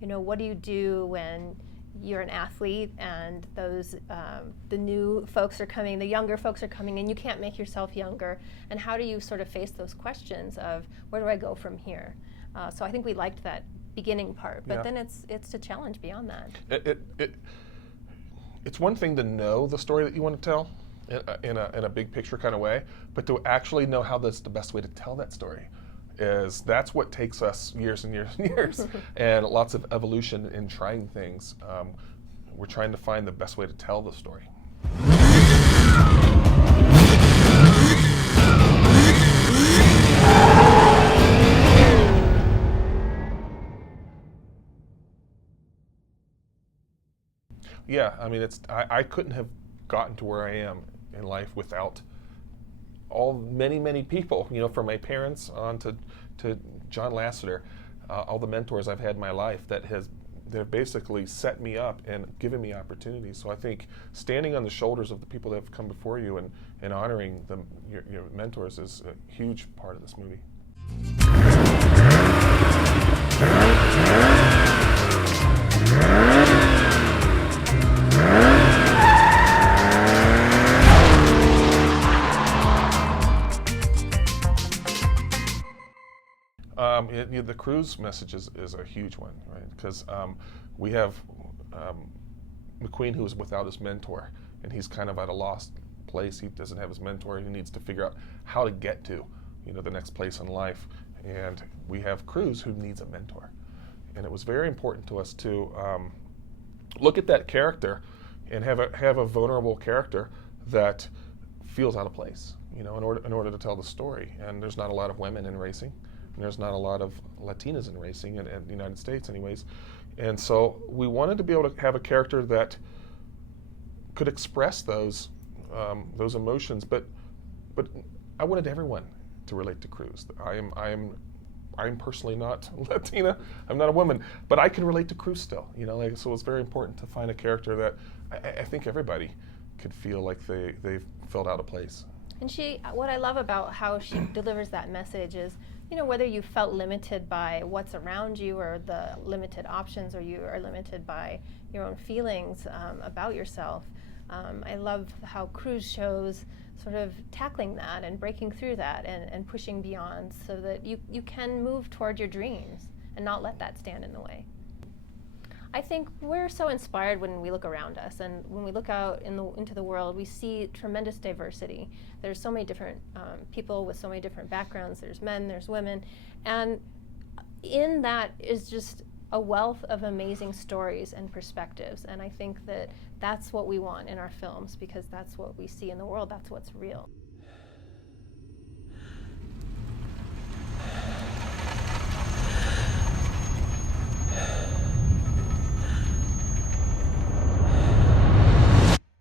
what do you do when you're an athlete and those the new folks are coming, the younger folks are coming, and you can't make yourself younger, and how do you sort of face those questions of where do I go from here? So I think we liked that beginning part, but then it's a challenge beyond that. It's one thing to know the story that you want to tell in a big picture kind of way, but to actually know how that's the best way to tell that story. That's what takes us years and years and years, and lots of evolution in trying things. We're trying to find the best way to tell the story. Yeah, I mean, I couldn't have gotten to where I am in life without many people, from my parents on to John Lasseter, all the mentors I've had in my life they've basically set me up and given me opportunities. So I think standing on the shoulders of the people that have come before you and honoring them, your mentors, is a huge part of this movie. The cruise message is a huge one, right? Because we have McQueen, who is without his mentor, and he's kind of at a lost place. He doesn't have his mentor. He needs to figure out how to get to, the next place in life. And we have Cruz, who needs a mentor. And it was very important to us to look at that character and have a vulnerable character that feels out of place, in order to tell the story. And there's not a lot of women in racing. And there's not a lot of Latinas in racing in the United States anyways. And so we wanted to be able to have a character that could express those emotions, but I wanted everyone to relate to Cruz. I'm personally not Latina. I'm not a woman, but I can relate to Cruz still. So it's very important to find a character that I think everybody could feel like they've filled out a place. And what I love about how she delivers that message is, whether you felt limited by what's around you or the limited options, or you are limited by your own feelings about yourself. I love how Cruz shows sort of tackling that and breaking through that and pushing beyond so that you can move toward your dreams and not let that stand in the way. I think we're so inspired when we look around us, and when we look out into the world, we see tremendous diversity. There's so many different people with so many different backgrounds. There's men, there's women, and in that is just a wealth of amazing stories and perspectives. And I think that that's what we want in our films, because that's what we see in the world. That's what's real.